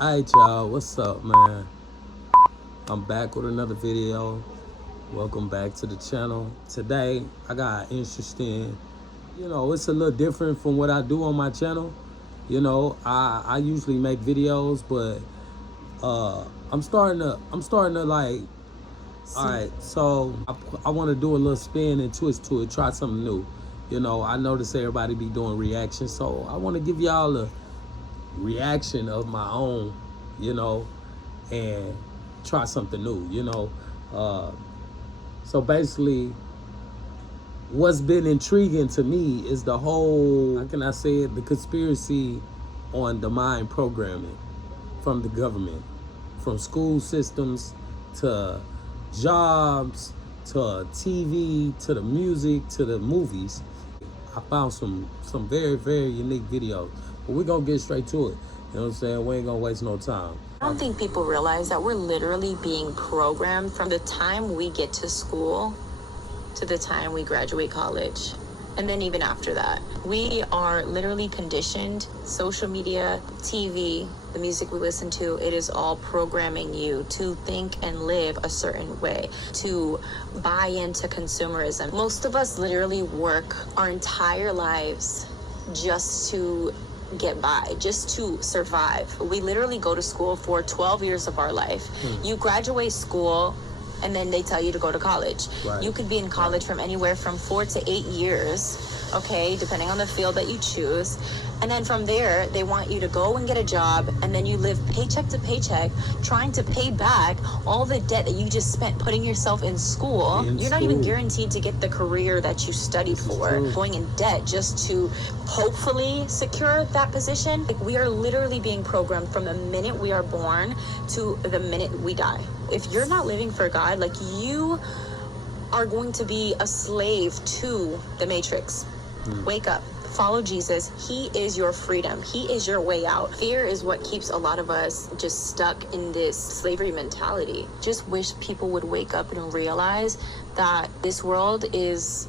Alright, y'all, what's up, man? I'm back with another video. Welcome back to the channel. Today, I got interesting, it's a little different from what I do on my channel. I usually make videos, but I'm starting to like, all right, so I want to do a little spin and twist to it, try something new. I notice everybody be doing reactions, so I want to give y'all a reaction of my own, and try something new. So basically, what's been intriguing to me is the whole, how can I say it, the conspiracy on the mind programming from the government, from school systems to jobs to TV to the music to the movies. I found some very, very unique videos, but we're gonna get straight to it. You know what I'm saying? We ain't gonna waste no time. I don't think people realize that we're literally being programmed from the time we get to school to the time we graduate college. And then even after that, we are literally conditioned. Social media, TV, the music we listen to, it is all programming you to think and live a certain way, to buy into consumerism. Most of us literally work our entire lives just to get by, just to survive. We literally go to school for 12 years of our life. You graduate school, and then they tell you to go to college. Right. You could be in college from anywhere from 4 to 8 years, okay, depending on the field that you choose. And then from there, they want you to go and get a job, and then you live paycheck to paycheck, trying to pay back all the debt that you just spent putting yourself in school. You're not even guaranteed to get the career that you studied for. Going in debt just to hopefully secure that position. Like, we are literally being programmed from the minute we are born to the minute we die. If you're not living for God, like, you are going to be a slave to the Matrix. Wake up. Follow Jesus. He is your freedom. He is your way out. Fear is what keeps a lot of us just stuck in this slavery mentality. Just wish people would wake up and realize that this world is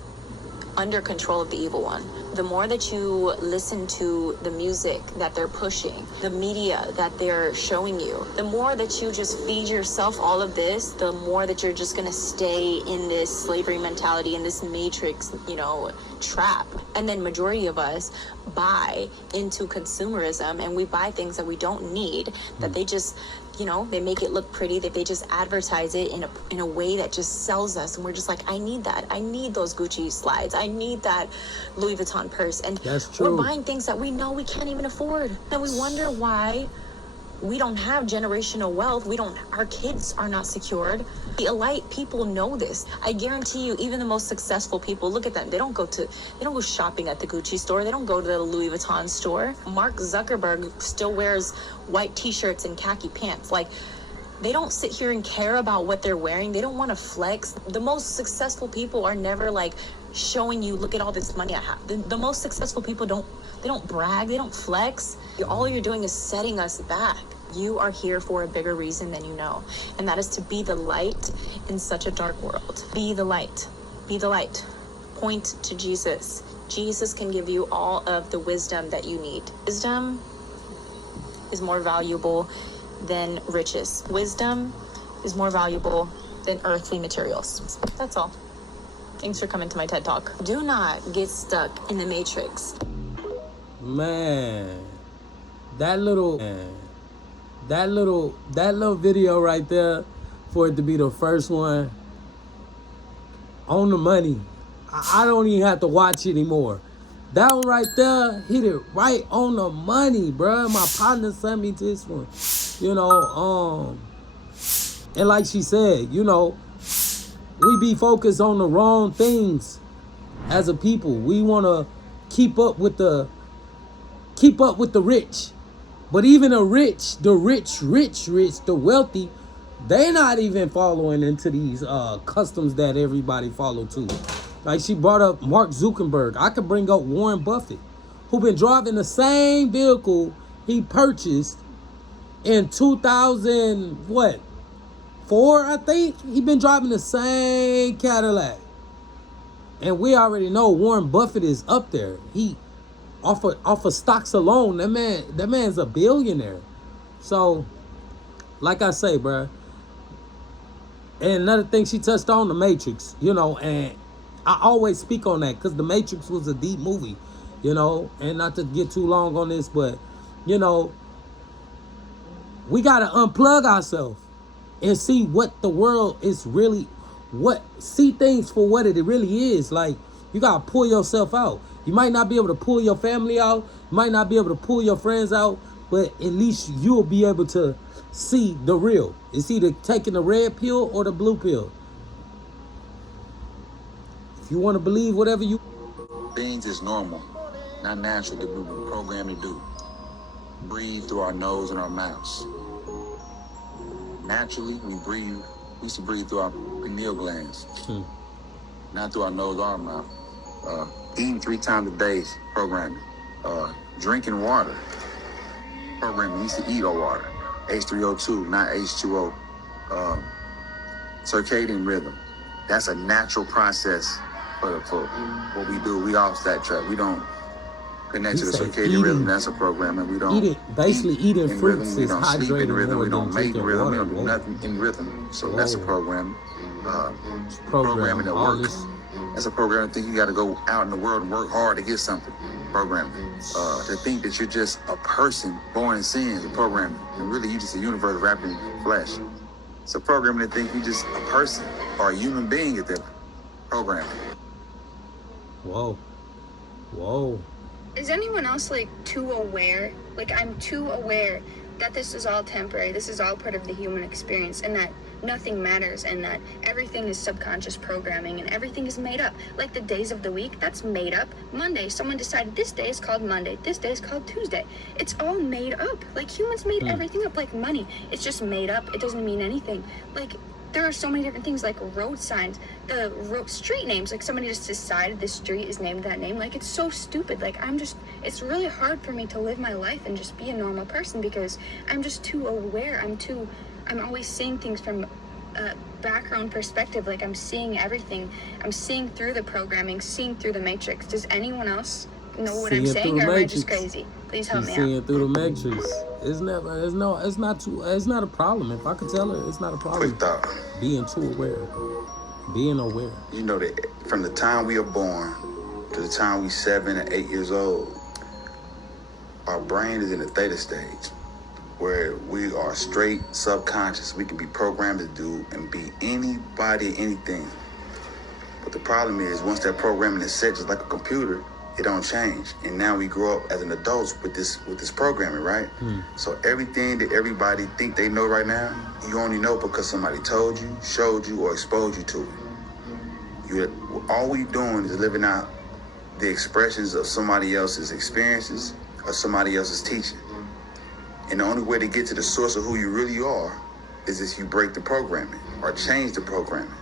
under control of the evil one. The more that you listen to the music that they're pushing, the media that they're showing you, the more that you just feed yourself all of this, the more that you're just gonna stay in this slavery mentality, in this matrix, trap. And then majority of us buy into consumerism, and we buy things that we don't need, that they just, they make it look pretty, that they just advertise it in a way that just sells us. And we're just like, I need that. I need those Gucci slides. I need that Louis Vuitton purse. And that's true. We're buying things that we know we can't even afford. And we wonder why we don't have generational wealth. Our kids are not secured. The elite people know this. I guarantee you, even the most successful people, look at them. They don't go shopping at the Gucci store. They don't go to the Louis Vuitton store. Mark Zuckerberg still wears white t-shirts and khaki pants. Like, they don't sit here and care about what they're wearing. They don't want to flex. The most successful people are never like showing you, look at all this money I have. The most successful people don't brag. They don't flex. All you're doing is setting us back. You are here for a bigger reason than you know. And that is to be the light in such a dark world. Be the light. Be the light. Point to Jesus. Jesus can give you all of the wisdom that you need. Wisdom is more valuable than riches. Wisdom is more valuable than earthly materials. That's all. Thanks for coming to my TED Talk. Do not get stuck in the matrix. Man, that little video right there, for it to be the first one, on the money. I don't even have to watch it anymore. That one right there hit it right on the money, bruh. My partner sent me this one. And like she said, we be focused on the wrong things as a people. We want to keep up with the rich. But even the rich, the wealthy, they not even following into these customs that everybody follow too. Like, she brought up Mark Zuckerberg. I could bring up Warren Buffett, who been driving the same vehicle he purchased in 2004, I think. He been driving the same Cadillac. And we already know Warren Buffett is up there. He off of stocks alone, that man's a billionaire. So, like I say, bruh, and another thing she touched on, The Matrix, you know, and I always speak on that because The Matrix was a deep movie, you know, and not to get too long on this, but, you know, we got to unplug ourselves and see what the world is really, see things for what it really is. Like, you got to pull yourself out. You might not be able to pull your family out, you might not be able to pull your friends out, but at least you'll be able to see the real. It's either taking the red pill or the blue pill. If you want to believe whatever you... Things is normal, not natural that we were programmed to do. Breathe through our nose and our mouths. Naturally, we used to breathe through our pineal glands, not through our nose or our mouth. Eating 3 times a day, programming. Drinking water, programming. We used to eat our water. H3O2, not H2O. Circadian rhythm. That's a natural process for what we do. We off that track. We don't connect to the circadian rhythm. That's a program, and we don't eating fruits we is don't sleep in hydrating rhythm. more We don't than make drinking rhythm. water. We don't do nothing in rhythm. So that's a program. Programming at all work. this. That's a program. I think you got to go out in the world and work hard to get something. Programming. To think that you're just a person born in sin is a programming. And really, you're just a universe wrapped in flesh. It's a programming to think you're just a person or a human being at that programming. Whoa. Whoa. Is anyone else like too aware? Like, I'm too aware that this is all temporary, this is all part of the human experience, and that nothing matters, and that everything is subconscious programming, and everything is made up. Like the days of the week, that's made up. Monday, someone decided this day is called Monday, this day is called Tuesday. It's all made up. Like, humans made everything up. Like money, it's just made up. It doesn't mean anything. Like, there are so many different things, like road signs, street names. Like, somebody just decided this street is named that name. Like, it's so stupid. Like, it's really hard for me to live my life and just be a normal person because I'm just too aware. I'm always seeing things from a background perspective. Like, I'm seeing everything. I'm seeing through the programming, seeing through the matrix. Does anyone else know what I'm saying, or am I just crazy? Please help me out. Seeing through the matrix. It's not a problem. If I could tell her, it's not a problem. Quick thought. Being too aware. Being aware. You know that from the time we are born to the time we 7 and 8 years old, our brain is in the theta stage where we are straight subconscious. We can be programmed to do and be anybody, anything. But the problem is, once that programming is set, just like a computer, it don't change. And now we grow up as an adult with this programming, right? So everything that everybody think they know right now, you only know because somebody told you, showed you, or exposed you to it. All we doing is living out the expressions of somebody else's experiences or somebody else's teaching. And the only way to get to the source of who you really are is if you break the programming or change the programming.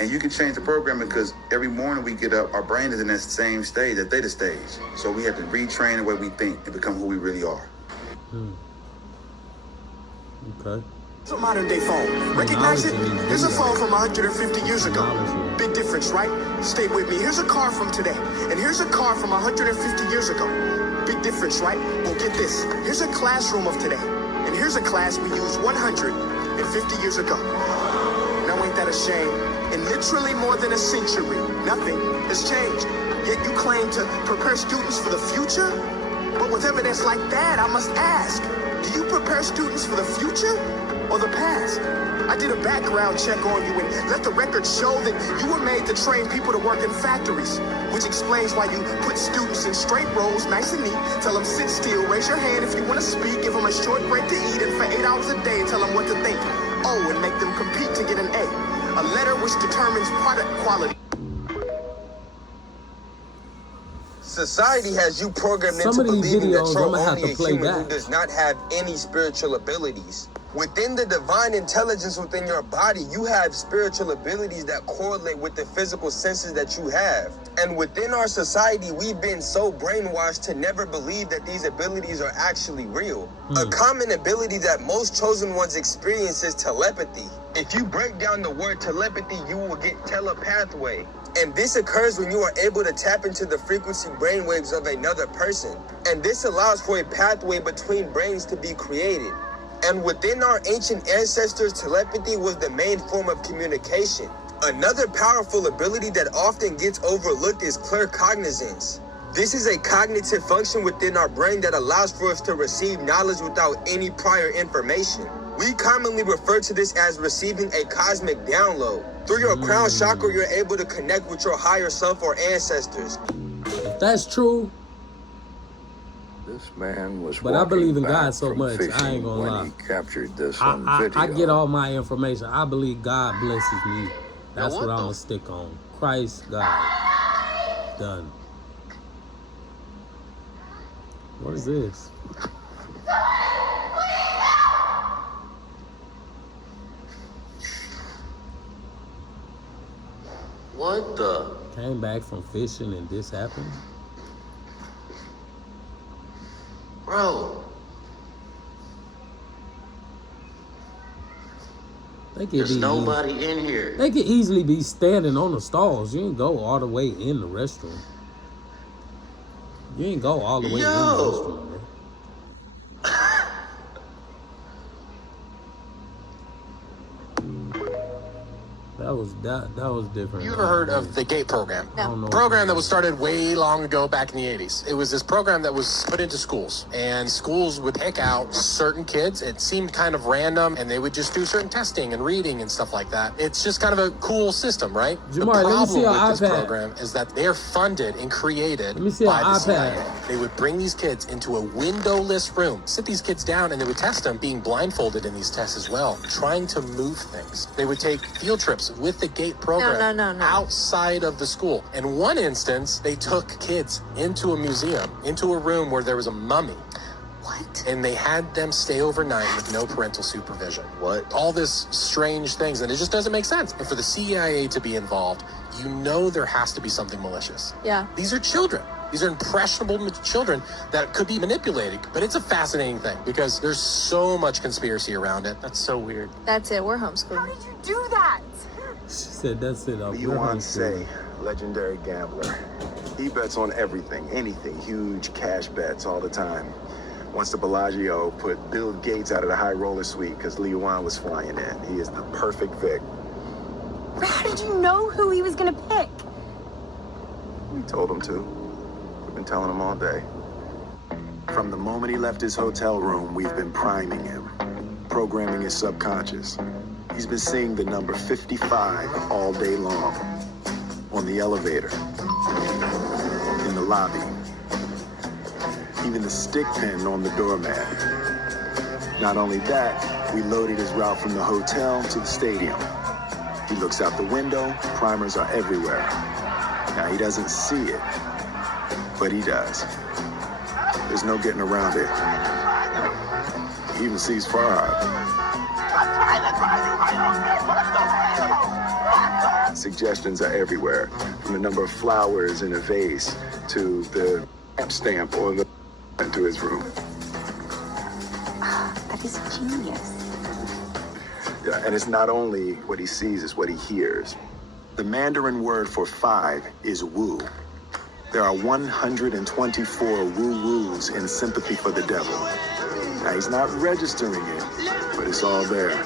And you can change the programming because every morning we get up, our brain is in that same stage, that theta stage. So we have to retrain the way we think and become who we really are. Okay. It's a modern day phone. Recognize it? Here's a phone from 150 years ago. Big difference, right? Stay with me. Here's a car from today. And here's a car from 150 years ago. Big difference, right? Well, get this. Here's a classroom of today. And here's a class we used 150 years ago. Now ain't that a shame? In literally more than a century, nothing has changed. Yet you claim to prepare students for the future? But with evidence like that, I must ask, do you prepare students for the future or the past? I did a background check on you and let the record show that you were made to train people to work in factories, which explains why you put students in straight rows, nice and neat, tell them sit still, raise your hand if you want to speak, give them a short break to eat, and for 8 hours a day, tell them what to think. Oh, and make them compete to get an A letter which determines product quality. Society has you programmed Some into of these believing that videos, you're I'ma have only to a play human back. who does not have any spiritual abilities. Within the divine intelligence within your body, you have spiritual abilities that correlate with the physical senses that you have. And within our society, we've been so brainwashed to never believe that these abilities are actually real. A common ability that most chosen ones experience is telepathy. If you break down the word telepathy, you will get telepathway. And this occurs when you are able to tap into the frequency brainwaves of another person. And this allows for a pathway between brains to be created. And within our ancient ancestors, telepathy was the main form of communication. Another powerful ability that often gets overlooked is claircognizance. This is a cognitive function within our brain that allows for us to receive knowledge without any prior information. We commonly refer to this as receiving a cosmic download. Through your crown chakra, you're able to connect with your higher self or ancestors. If that's true, This man was but I believe in walking God back so from much, I fishing ain't gonna when lie. he captured this on video. I get all my information. I believe God blesses me. That's what I'm gonna stick on. Christ, God. Done. What is this? What the? Came back from fishing and this happened? Bro. They could There's be nobody in here. They could easily be standing on the stalls. You ain't go all the way in the restroom. You ain't go all the way in the restroom, bro. That was different. You ever heard of the GATE program? No. Program that was started way long ago back in the 80s. It was this program that was put into schools, and schools would pick out certain kids. It seemed kind of random, and they would just do certain testing and reading and stuff like that. It's just kind of a cool system, right? Jamar, the let me see problem your with this iPad. program is that they're funded and created Let me see your by the iPad. CIA. They would bring these kids into a windowless room, sit these kids down, and they would test them, being blindfolded in these tests as well, trying to move things. They would take field trips with the GATE program outside of the school. In one instance, they took kids into a museum, into a room where there was a mummy. What? And they had them stay overnight with no parental supervision. What? All this strange things, and it just doesn't make sense. And for the CIA to be involved, you know there has to be something malicious. Yeah. These are children. These are impressionable children that could be manipulated. But it's a fascinating thing because there's so much conspiracy around it. That's so weird. That's it. We're homeschooling. How did you do that? She said that's it. Yuan Say, legendary gambler. He bets on everything, anything, huge cash bets all the time. Once the Bellagio put Bill Gates out of the high roller suite because Lee Yuan was flying in. He is the perfect Vic. How did you know who he was gonna pick? We told him to. We've been telling him all day. From the moment he left his hotel room, we've been priming him, programming his subconscious. He's been seeing the number 55 all day long. On the elevator, in the lobby, even the stick pin on the doormat. Not only that, we loaded his route from the hotel to the stadium. He looks out the window, primers are everywhere. Now he doesn't see it, but he does. There's no getting around it. He even sees Farhad. Suggestions are everywhere, from the number of flowers in a vase to the stamp or the into his room. That is genius. Yeah, and it's not only what he sees, it's what he hears. The Mandarin word for 5 is Wu. There are 124 Wu-Wus in sympathy for the devil. Now, he's not registering it, but it's all there.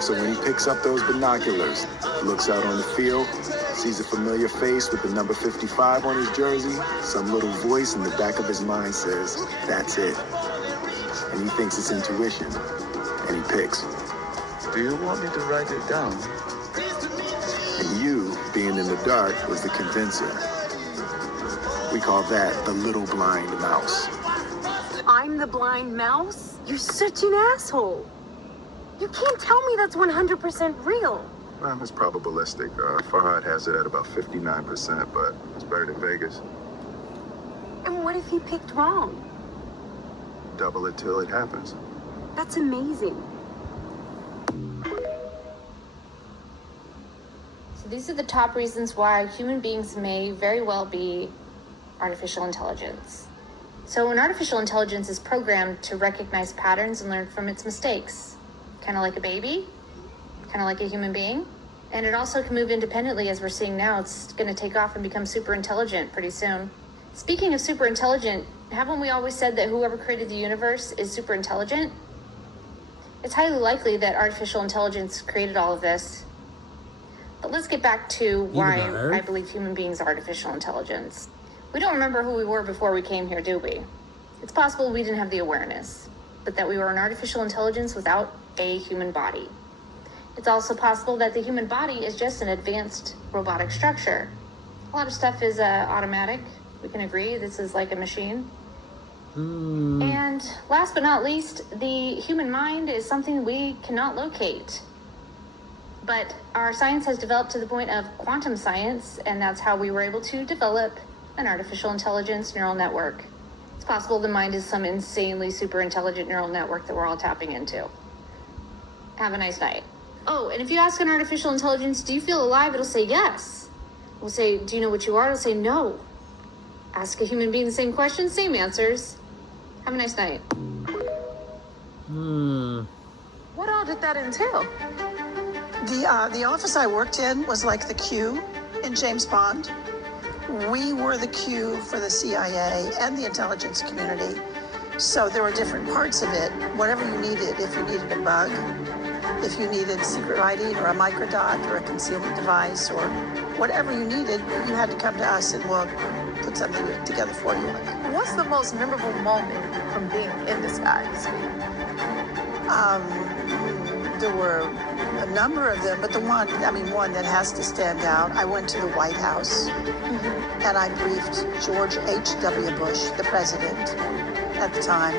So when he picks up those binoculars, looks out on the field, sees a familiar face with the number 55 on his jersey, some little voice in the back of his mind says, that's it. And he thinks it's intuition, and he picks. Do you want me to write it down? And you, being in the dark, was the convincer. We call that the little blind mouse. I'm the blind mouse? You're such an asshole. You can't tell me that's 100% real. It's probabilistic. Farhad has it at about 59%, but it's better than Vegas. And what if he picked wrong? Double it till it happens. That's amazing. So These are the top reasons why human beings may very well be artificial intelligence. So an artificial intelligence is programmed to recognize patterns and learn from its mistakes. Kind of like a baby, kind of like a human being. And it also can move independently, as we're seeing now. It's going to take off and become super intelligent pretty soon. Speaking of super intelligent, haven't we always said that whoever created the universe is super intelligent? It's highly likely that artificial intelligence created all of this. But let's get back to why I believe human beings are artificial intelligence. We don't remember who we were before we came here, do we? It's possible we didn't have the awareness, but that we were an artificial intelligence without a human body. It's also possible that the human body is just an advanced robotic structure. A lot of stuff is automatic. We can agree this is like a machine. And last but not least, the human mind is something we cannot locate. But our science has developed to the point of quantum science, and that's how we were able to develop an artificial intelligence neural network. It's possible the mind is some insanely super intelligent neural network that we're all tapping into. Have a nice night. Oh, and if you ask an artificial intelligence, do you feel alive? It'll say yes. We'll say, do you know what you are? It'll say no. Ask a human being the same question, same answers. Have a nice night. What all did that entail? The office I worked in was like the Q in James Bond. We were the Q for the CIA and the intelligence community. So there were different parts of it. Whatever you needed, if you needed a bug, if you needed secret hiding or a microdot or a concealment device or whatever you needed, you had to come to us and we'll put something together for you. What's the most memorable moment from being in disguise? There were a number of them, but one that has to stand out. I went to the White House and I briefed George H.W. Bush, the president at the time,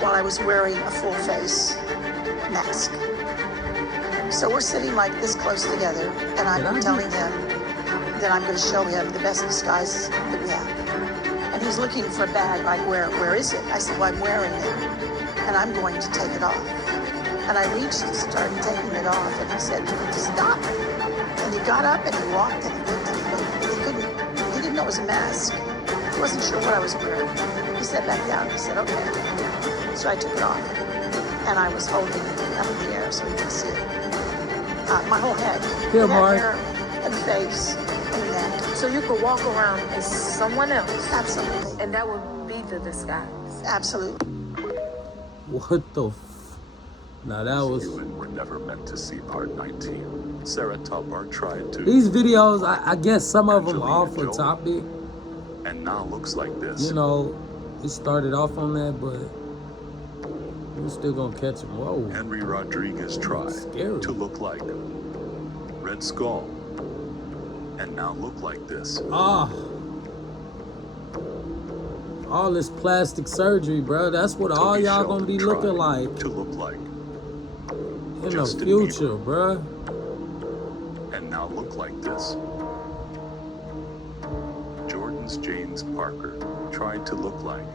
while I was wearing a full face mask. So we're sitting like this close together, and I'm telling him that I'm going to show him the best disguise that we have. And he's looking for a bag, like, where is it? I said, well, I'm wearing it, and I'm going to take it off. And I reached to start taking it off, and he said, stop. And he got up and he walked and he looked and he didn't know it was a mask. He wasn't sure what I was wearing. He sat back down and he said, okay. So I took it off, and I was holding it up in the air so he could see it. My whole head. Here, Mark. Hair and face and neck. So you could walk around as someone else? Absolutely. And that would be the disguise? Absolutely. What the Now that was... We're never meant to see part 19. Sarah Tubbar tried to... These videos, I guess some of them are off the topic. And now looks like this. You know, it started off on that, but we're still gonna catch him. Whoa. Henry Rodriguez tried to look like Red Skull. And now look like this. All this plastic surgery, bro. That's what all y'all gonna be looking like. To look like in the future, bro. And now look like this. Jordan's James Parker tried to look like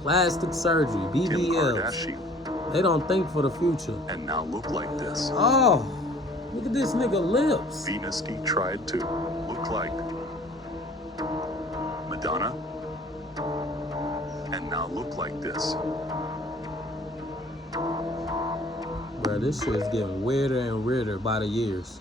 plastic surgery, BBL. They don't think for the future. And now look like this. Oh, look at this nigga lips. Venusky tried to look like Madonna. And now look like this. Bro, this shit is getting weirder and weirder by the years.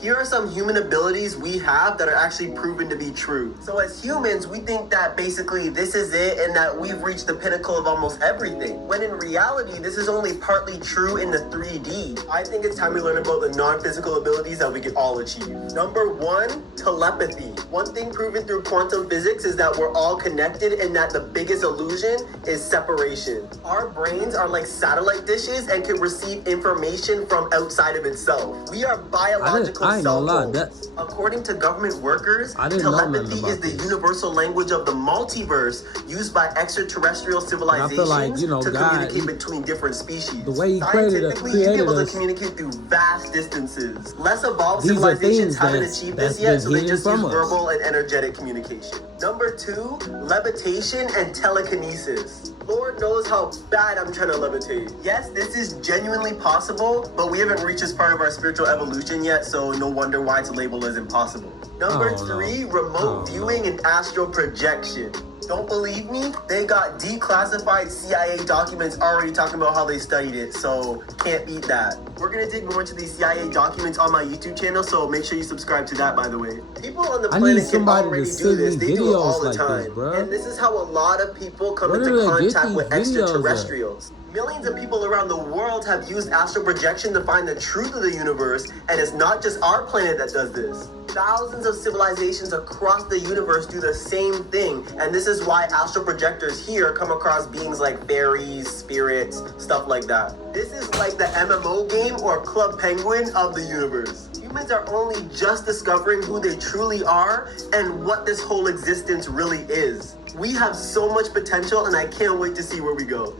Here are some human abilities we have that are actually proven to be true. So as humans, we think that basically this is it and that we've reached the pinnacle of almost everything. When in reality, this is only partly true in the 3D. I think it's time we learn about the non-physical abilities that we can all achieve. Number 1, telepathy. One thing proven through quantum physics is that we're all connected and that the biggest illusion is separation. Our brains are like satellite dishes and can receive information from outside of itself. We are biological cell phones. According to government workers, telepathy is the universal language of the multiverse used by extraterrestrial civilizations to communicate between different species. The way he created us, you'd be able to communicate through vast distances. Less evolved civilizations haven't achieved this yet, so they just use verbal and energetic communication. Number 2, levitation and telekinesis. Lord knows how bad I'm trying to levitate. Yes, this is genuinely possible, but we haven't reached this part of our spiritual evolution yet, so no wonder why it's labeled as impossible. Number 3, remote viewing and astral projection. Don't believe me? They got declassified CIA documents already talking about how they studied it, so can't beat that. We're gonna dig more into these CIA documents on my YouTube channel, so make sure you subscribe to that, by the way. People on the planet can already do this. They do it all the time. And this is how a lot of people come into contact with extraterrestrials. Millions of people around the world have used astral projection to find the truth of the universe, and it's not just our planet that does this. Thousands of civilizations across the universe do the same thing, and this is why astral projectors here come across beings like fairies, spirits, stuff like that. This is like the MMO game or Club Penguin of the universe. Humans are only just discovering who they truly are and what this whole existence really is. We have so much potential, and I can't wait to see where we go.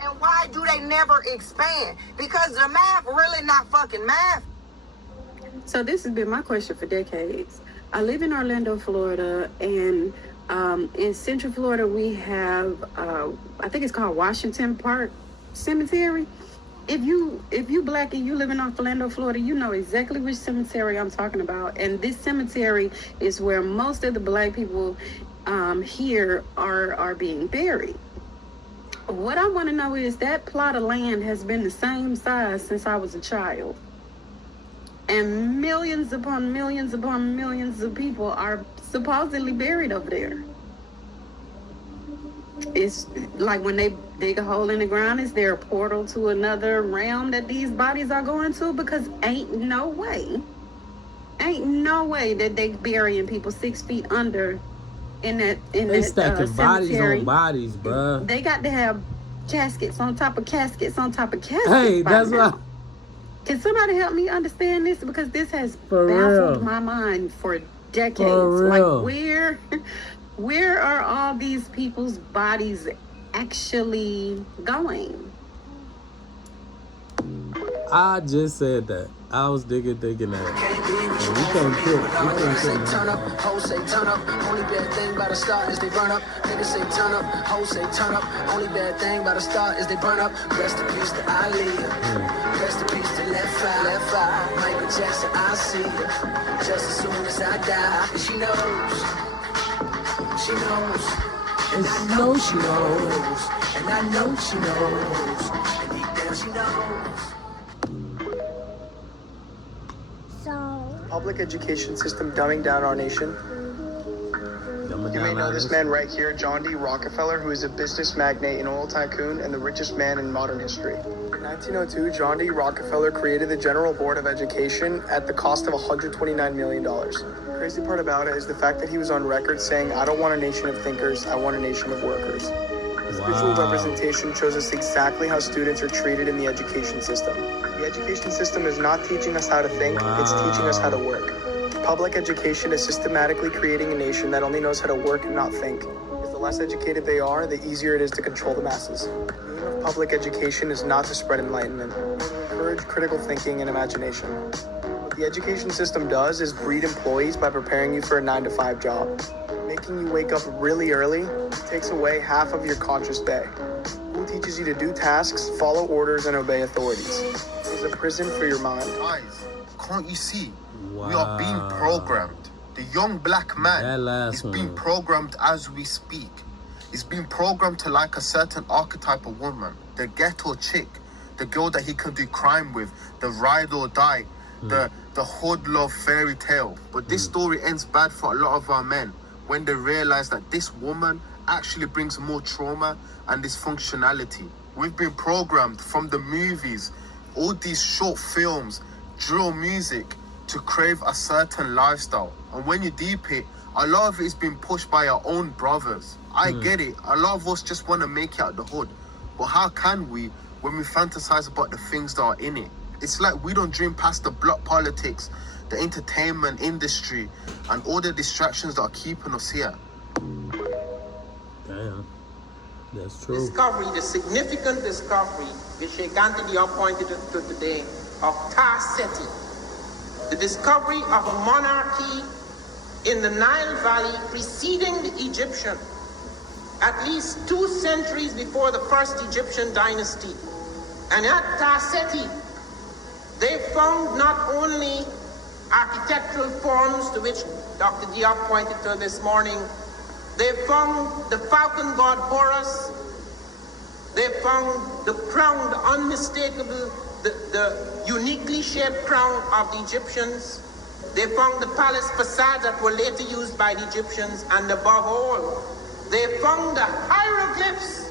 And why do they never expand? Because the math really not fucking math. So this has been my question for decades. I live in Orlando, Florida, and in Central Florida we have, I think it's called Washington Park Cemetery. If you black and you live in Orlando, Florida, you know exactly which cemetery I'm talking about. And this cemetery is where most of the black people here are being buried. What I want to know is that plot of land has been the same size since I was a child. And millions upon millions upon millions of people are supposedly buried over there. It's like when they dig a hole in the ground, is there a portal to another realm that these bodies are going to? Because ain't no way that they burying people 6 feet under they stacking bodies on bodies, bruh. They got to have caskets on top of caskets on top of caskets. Hey, that's what. Can somebody help me understand this? Because this has For baffled real. my mind for decades. For real. Like where are all these people's bodies actually going? I just said that. I was thinking that. And we can't put. Turn up, hoes say turn up. Only bad thing about the start is they burn up. Niggas say turn up, hoes say turn up. Only bad thing about the start is they burn up. Rest in peace to Ali. Rest in peace to Left Eye. Michael Jackson, I see you. Just as soon as I die, she knows. She knows. And I know she knows. And I know she knows. And deep down she knows. Public education system dumbing down our nation. You may know this man right here, John D. Rockefeller, who is a business magnate and oil tycoon and the richest man in modern history. In 1902, John D. Rockefeller created the General Board of Education at the cost of $129 million. The crazy part about it is the fact that he was on record saying, "I don't want a nation of thinkers, I want a nation of workers." This visual representation shows us exactly how students are treated in the education system. The education system is not teaching us how to think, it's teaching us how to work. Public education is systematically creating a nation that only knows how to work and not think. Because the less educated they are, the easier it is to control the masses. The aim of public education is not to spread enlightenment, encourage critical thinking and imagination. What the education system does is breed employees by preparing you for a 9-to-5 job. Making you wake up really early takes away half of your conscious day. School teaches you to do tasks, follow orders, and obey authorities. It's a prison for your mind. Guys, can't you see? We are being programmed. The young black man is being programmed as we speak. He's being programmed to like a certain archetype of woman. The ghetto chick, the girl that he can do crime with, the ride or die, the hood love fairy tale. But this story ends bad for a lot of our men when they realize that this woman actually brings more trauma and dysfunctionality. We've been programmed from the movies, all these short films, drill music, to crave a certain lifestyle. And when you deep it, a lot of it is being pushed by our own brothers. I get it, a lot of us just want to make it out the hood. But how can we when we fantasize about the things that are in it? It's like we don't dream past the block politics, the entertainment industry, and all the distractions that are keeping us here. Damn, that's true. Discovery, the significant discovery, which Sheikh Anthony pointed to today, of Tar Seti, the discovery of a monarchy in the Nile Valley preceding the Egyptian, at least 2 centuries before the first Egyptian dynasty. And at Ta-Seti, they found not only architectural forms to which Dr. Diop pointed to this morning, they found the falcon god Horus, they found the crown, the unmistakable, the uniquely shaped crown of the Egyptians. They found the palace facades that were later used by the Egyptians, and above all, they found the hieroglyphs,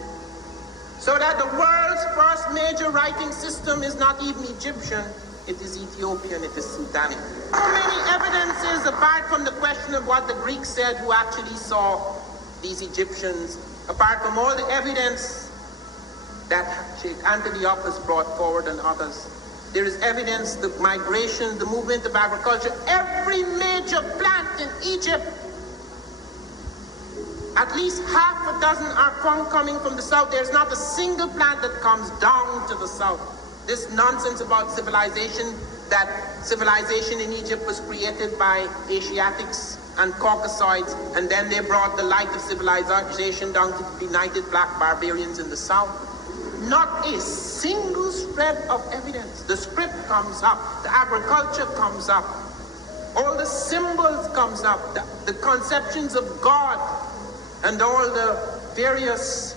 so that the world's first major writing system is not even Egyptian, it is Ethiopian, it is Sudanic. So many evidences, apart from the question of what the Greeks said who actually saw these Egyptians, apart from all the evidence that Sheikh Anta Diop has brought forward and others, there is evidence, the migration, the movement of agriculture. Every major plant in Egypt, at least half a dozen are found coming from the south. There's not a single plant that comes down to the south. This nonsense about civilization, that civilization in Egypt was created by Asiatics and Caucasoids, and then they brought the light of civilization down to the benighted black barbarians in the south. Not a single shred of evidence. The script comes up, the agriculture comes up, all the symbols comes up, the conceptions of God, and all the various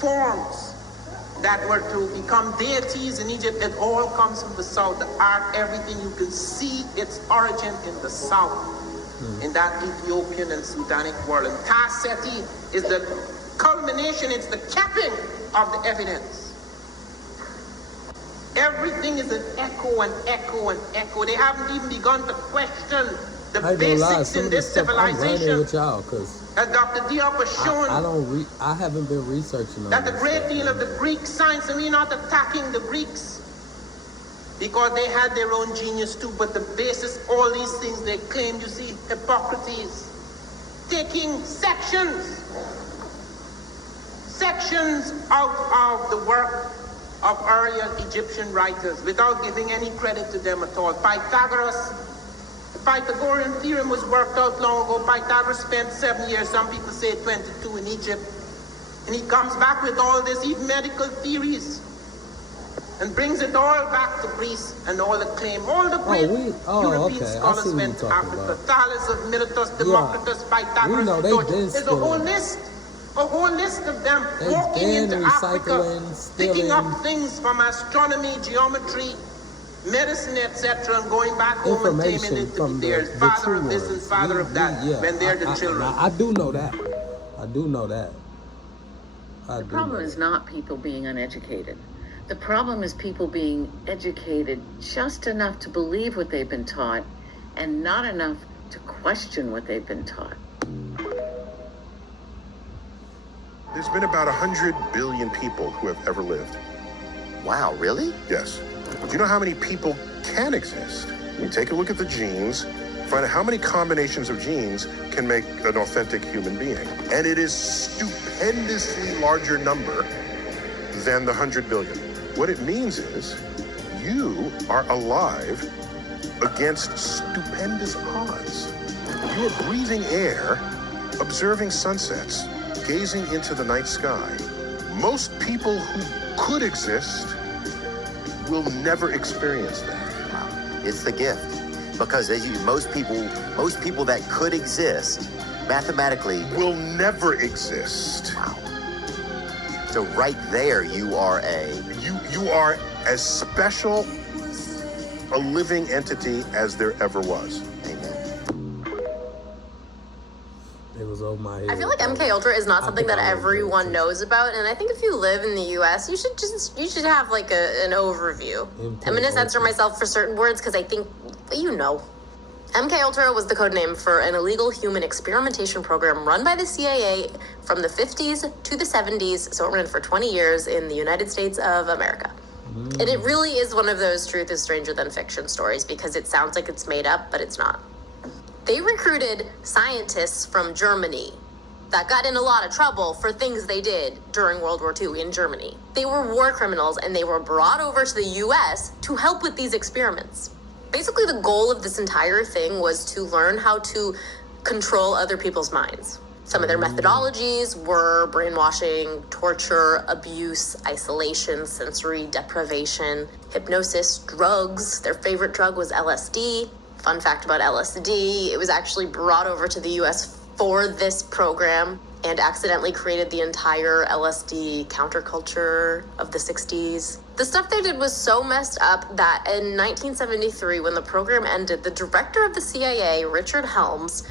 forms that were to become deities in Egypt. It all comes from the south. The art, everything, you can see its origin in the south, in that Ethiopian and Sudanic world. And Ta-Seti is the culmination, it's the capping of the evidence. Everything is an echo and echo and echo. They haven't even begun to question the basics in this civilization. With y'all, cause as Dr. Diop has shown, I haven't been researching on that this a great stuff, deal of the Greek science, and we're not attacking the Greeks because they had their own genius too, but the basis, all these things they claim, you see, Hippocrates taking sections out of the work of earlier Egyptian writers without giving any credit to them at all. Pythagoras, the Pythagorean theorem was worked out long ago. Pythagoras spent 7 years, some people say 22 in Egypt. And he comes back with all this, even medical theories, and brings it all back to Greece and all the claim. All the great European scholars went to Africa. Thales of Miletus, Democritus, Pythagoras, there's a whole list of them walking into Africa, picking up things from astronomy, geometry, medicine, etc., and going back home and claiming it to be theirs. Father of this and father of that, when they're the children. I do know that. I do know that. The problem is not people being uneducated. The problem is people being educated just enough to believe what they've been taught and not enough to question what they've been taught. There's been about 100 billion people who have ever lived. Wow, really? Yes. Do you know how many people can exist? You take a look at the genes, find out how many combinations of genes can make an authentic human being. And it is stupendously larger number than the 100 billion. What it means is you are alive against stupendous odds. You are breathing air, observing sunsets, gazing into the night sky. Most people who could exist will never experience that. Wow. It's the gift. Because most people that could exist, mathematically, will never exist. Wow. So right there, you are you are as special a living entity as there ever was. It was over my head. I feel like MK Ultra is not something that everyone knows about, and I think if you live in the U.S., you should have like an overview. I'm gonna censor myself for certain words because I think MK Ultra was the code name for an illegal human experimentation program run by the CIA from the 50s to the 70s, so it ran for 20 years in the United States of America. And it really is one of those truth is stranger than fiction stories because it sounds like it's made up, but it's not. They recruited scientists from Germany that got in a lot of trouble for things they did during World War II in Germany. They were war criminals and they were brought over to the US to help with these experiments. Basically, the goal of this entire thing was to learn how to control other people's minds. Some of their methodologies were brainwashing, torture, abuse, isolation, sensory deprivation, hypnosis, drugs. Their favorite drug was LSD. Fun fact about LSD, it was actually brought over to the US for this program and accidentally created the entire LSD counterculture of the 60s. The stuff they did was so messed up that in 1973, when the program ended, the director of the CIA, Richard Helms,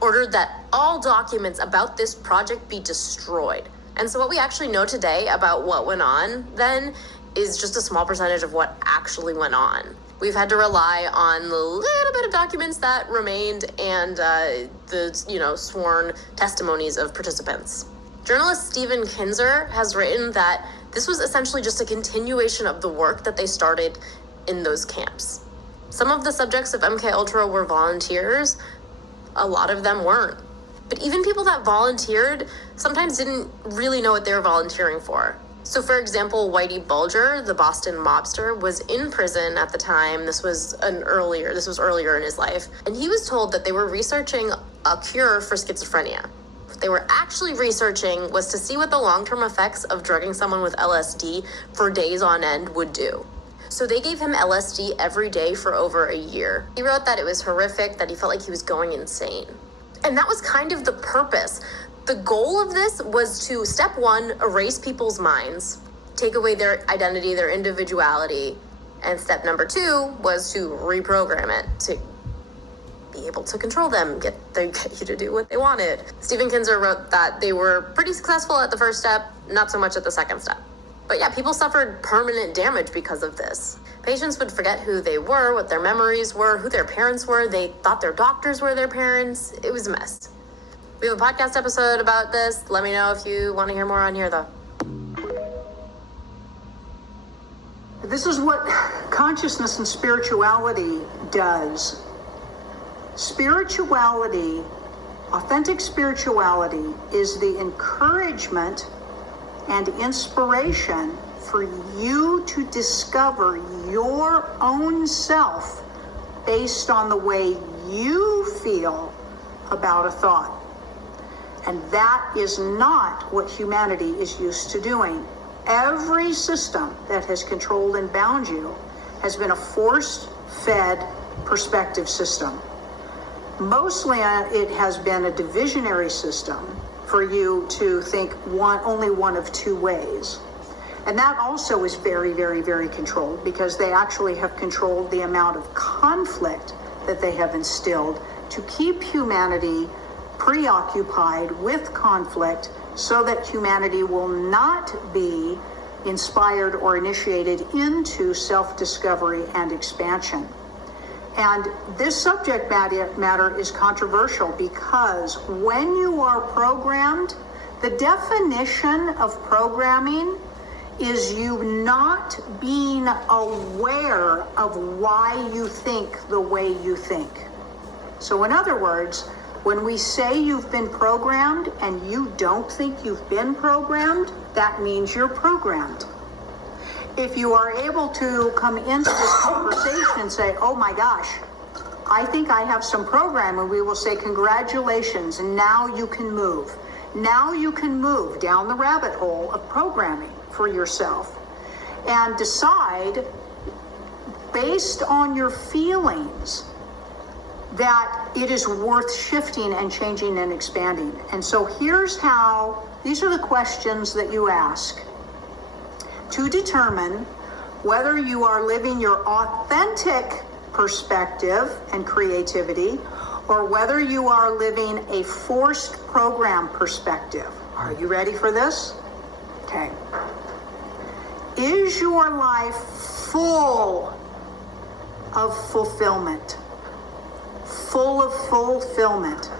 ordered that all documents about this project be destroyed. And so what we actually know today about what went on then is just a small percentage of what actually went on. We've had to rely on the little bit of documents that remained and the sworn testimonies of participants. Journalist Stephen Kinzer has written that this was essentially just a continuation of the work that they started in those camps. Some of the subjects of MKUltra were volunteers, a lot of them weren't. But even people that volunteered sometimes didn't really know what they were volunteering for. So for example, Whitey Bulger, the Boston mobster, was in prison at the time. This was earlier in his life. And he was told that they were researching a cure for schizophrenia. What they were actually researching was to see what the long-term effects of drugging someone with LSD for days on end would do. So they gave him LSD every day for over a year. He wrote that it was horrific, that he felt like he was going insane. And that was kind of the purpose. The goal of this was to, step one, erase people's minds, take away their identity, their individuality. And step number two was to reprogram it, to be able to control them, get you to do what they wanted. Stephen Kinzer wrote that they were pretty successful at the first step, not so much at the second step. But yeah, people suffered permanent damage because of this. Patients would forget who they were, what their memories were, who their parents were. They thought their doctors were their parents. It was a mess. We have a podcast episode about this. Let me know if you want to hear more on here, though. This is what consciousness and spirituality does. Spirituality, authentic spirituality, is the encouragement and inspiration for you to discover your own self based on the way you feel about a thought. And that is not what humanity is used to doing. Every system that has controlled and bound you has been a force-fed perspective system. Mostly it has been a divisionary system for you to think only one of two ways. And that also is very, very, very controlled, because they actually have controlled the amount of conflict that they have instilled to keep humanity preoccupied with conflict so that humanity will not be inspired or initiated into self-discovery and expansion. And this subject matter is controversial because when you are programmed, the definition of programming is you not being aware of why you think the way you think. So in other words, when we say you've been programmed and you don't think you've been programmed, that means you're programmed. If you are able to come into this conversation and say, oh my gosh, I think I have some programming, we will say, congratulations, and now you can move. Now you can move down the rabbit hole of programming for yourself and decide, based on your feelings, that it is worth shifting and changing and expanding. And so these are the questions that you ask to determine whether you are living your authentic perspective and creativity or whether you are living a forced program perspective. Are you ready for this? Okay. Is your life full of fulfillment? Full of fulfillment?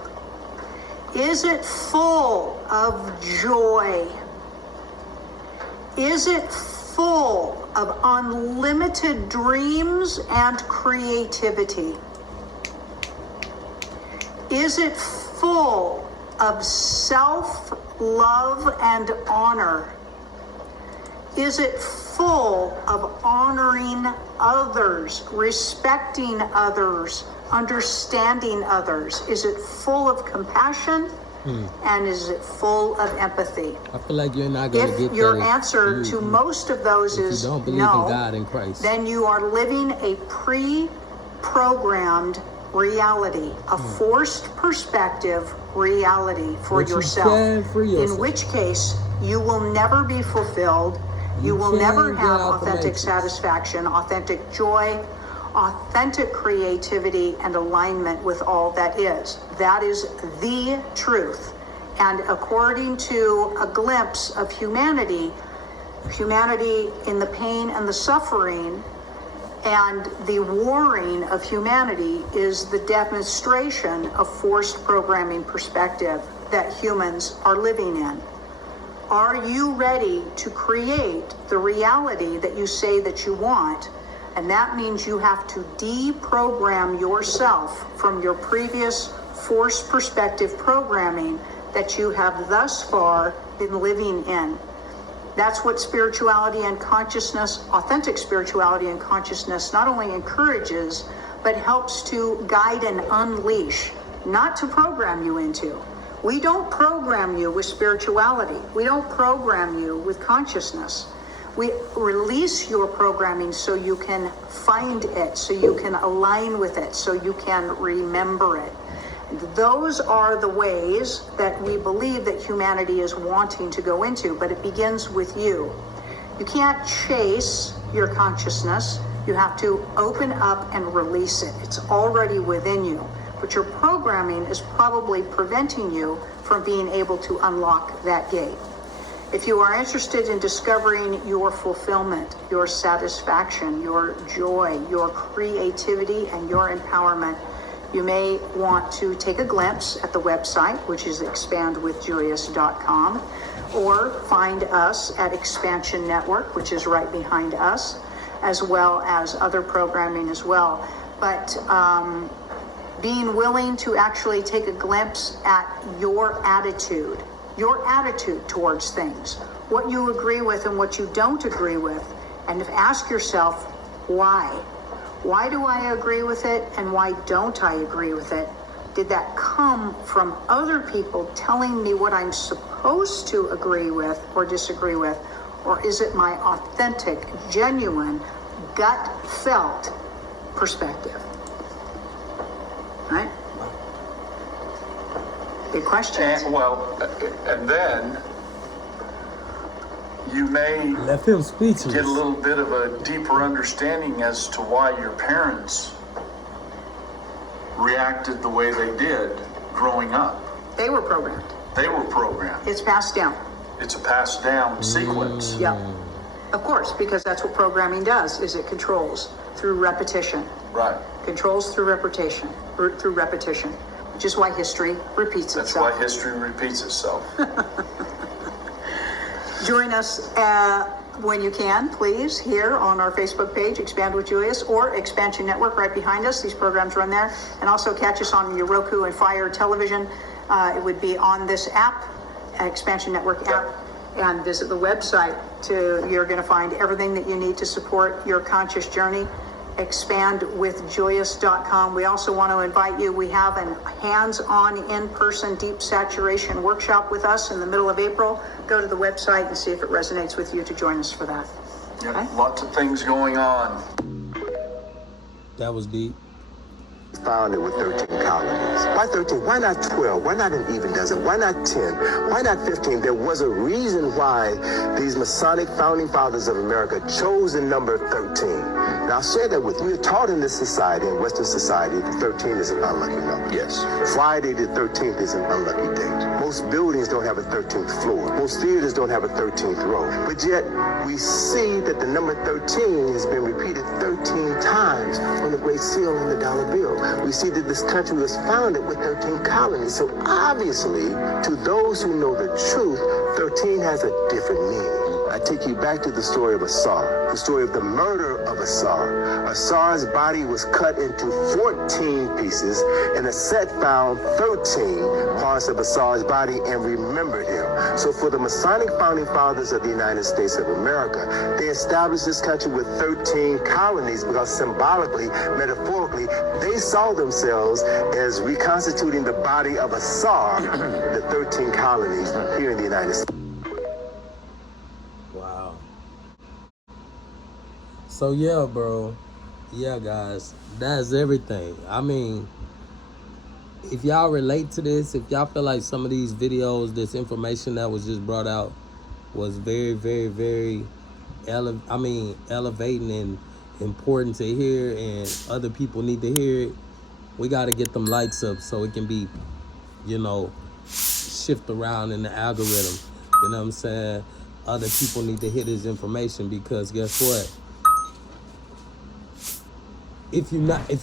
Is it full of joy? Is it full of unlimited dreams and creativity? Is it full of self-love and honor? Is it full of honoring others, respecting others, understanding others? Is it full of compassion And is it full of empathy? I feel like you're not going to get If your answer to most of those is you don't believe no, in God and Christ, then you are living a pre-programmed reality, a forced perspective reality for yourself. In which case, you will never be fulfilled. You will never have authentic satisfaction, authentic joy, authentic creativity, and alignment with all that is. That is the truth. And according to a glimpse of humanity in the pain and the suffering and the warring of humanity is the demonstration of forced programming perspective that humans are living in. Are you ready to create the reality that you say that you want? And that means you have to deprogram yourself from your previous forced perspective programming that you have thus far been living in. That's what spirituality and consciousness, authentic spirituality and consciousness, not only encourages, but helps to guide and unleash, not to program you into. We don't program you with spirituality. We don't program you with consciousness. We release your programming so you can find it, so you can align with it, so you can remember it. Those are the ways that we believe that humanity is wanting to go into, but it begins with you. You can't chase your consciousness. You have to open up and release it. It's already within you. But your programming is probably preventing you from being able to unlock that gate. If you are interested in discovering your fulfillment, your satisfaction, your joy, your creativity, and your empowerment, you may want to take a glimpse at the website, which is expandwithjulius.com, or find us at Expansion Network, which is right behind us, as well as other programming as well. But being willing to actually take a glimpse at your attitude towards things, what you agree with and what you don't agree with, and ask yourself, why? Why do I agree with it and why don't I agree with it? Did that come from other people telling me what I'm supposed to agree with or disagree with? Or is it my authentic, genuine, gut-felt perspective? Right? Big question. And then you may left him speechless. Get a little bit of a deeper understanding as to why your parents reacted the way they did growing up. They were programmed. It's passed down. It's a passed down sequence. Yep. Of course, because that's what programming does, is it controls through repetition. Right. Controls through repetition, which is why history repeats itself. That's why history repeats itself. Join us when you can, please, here on our Facebook page, Expand with Julius, or Expansion Network right behind us. These programs run there. And also catch us on your Roku and Fire television. It would be on this app, Expansion Network app, and visit the website. You're going to find everything that you need to support your conscious journey. Expandwithjulius.com. We also want to invite you. We have a hands-on, in-person deep saturation workshop with us in the middle of April. Go to the website and see if it resonates with you to join us for that. Yep. Okay? Lots of things going on. That was deep. Founded with 13 colonies. Why 13? Why not 12? Why not an even dozen? Why not 10? Why not 15? There was a reason why these Masonic founding fathers of America chose the number 13. And I'll share that with you. You're taught in this society, in Western society, 13 is an unlucky number. Yes. Friday the 13th is an unlucky date. Most buildings don't have a 13th floor. Most theaters don't have a 13th row. But yet, we see that the number 13 has been repeated 13 times on the Great Seal and the dollar bill. We see that this country was founded with 13 colonies. So obviously, to those who know the truth, 13 has a different meaning. I take you back to the story of Assar, the story of the murder of Assar. Assar's body was cut into 14 pieces, and Aset found 13 parts of Assar's body and remembered him. So for the Masonic founding fathers of the United States of America, they established this country with 13 colonies because symbolically, metaphorically, they saw themselves as reconstituting the body of Assar, the 13 colonies here in the United States. Wow. So yeah, bro. Yeah, guys. That's everything. I mean, if y'all relate to this, if y'all feel like some of these videos, this information that was just brought out was very, very, very elevating and important to hear, and other people need to hear it, we got to get them likes up so it can be, you know, shift around in the algorithm. You know what I'm saying? Other people need to hear this information, because guess what? If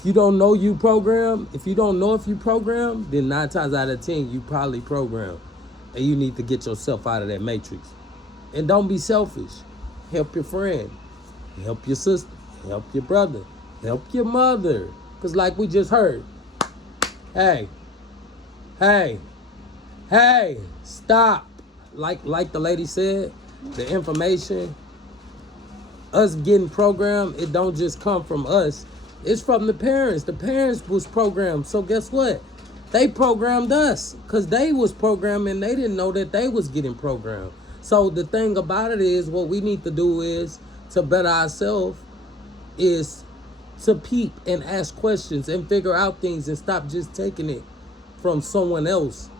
you don't know you program, if you don't know if you program, then 9 times out of 10 you probably program, and you need to get yourself out of that matrix. And don't be selfish. Help your friend, help your sister, help your brother, help your mother. Cause like we just heard, hey, stop. Like the lady said, the information, us getting programmed, it don't just come from us. It's from the parents. The parents was programmed. So guess what? They programmed us because they was programmed and they didn't know that they was getting programmed. So the thing about it is, what we need to do is to better ourselves is to peep and ask questions and figure out things and stop just taking it from someone else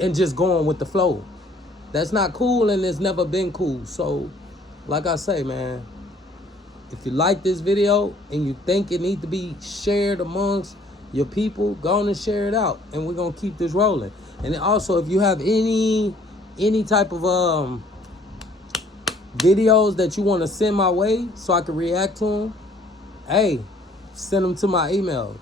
and just going with the flow. That's not cool, and it's never been cool. So like I say, man, if you like this video and you think it needs to be shared amongst your people, go on and share it out, and we're gonna keep this rolling. And then also, if you have any type of videos that you want to send my way so I can react to them, hey, send them to my email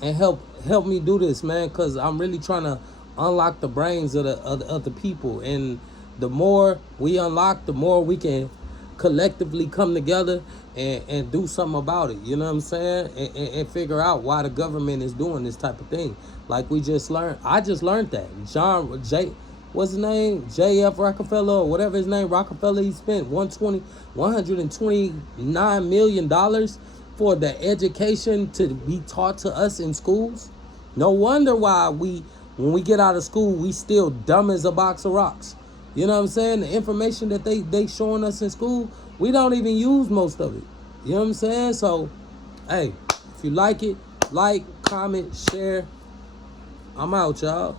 and help me do this, man, because I'm really trying to unlock the brains of the people. And the more we unlock, the more we can collectively come together and do something about it. You know what I'm saying? And figure out why the government is doing this type of thing. Like we just learned. I just learned that. What's his name? J.F. Rockefeller, or whatever his name, Rockefeller, he spent $129 million for the education to be taught to us in schools. No wonder why when we get out of school, we still dumb as a box of rocks. You know what I'm saying? The information that they showing us in school, we don't even use most of it. You know what I'm saying? So, hey, if you like it, like, comment, share. I'm out, y'all.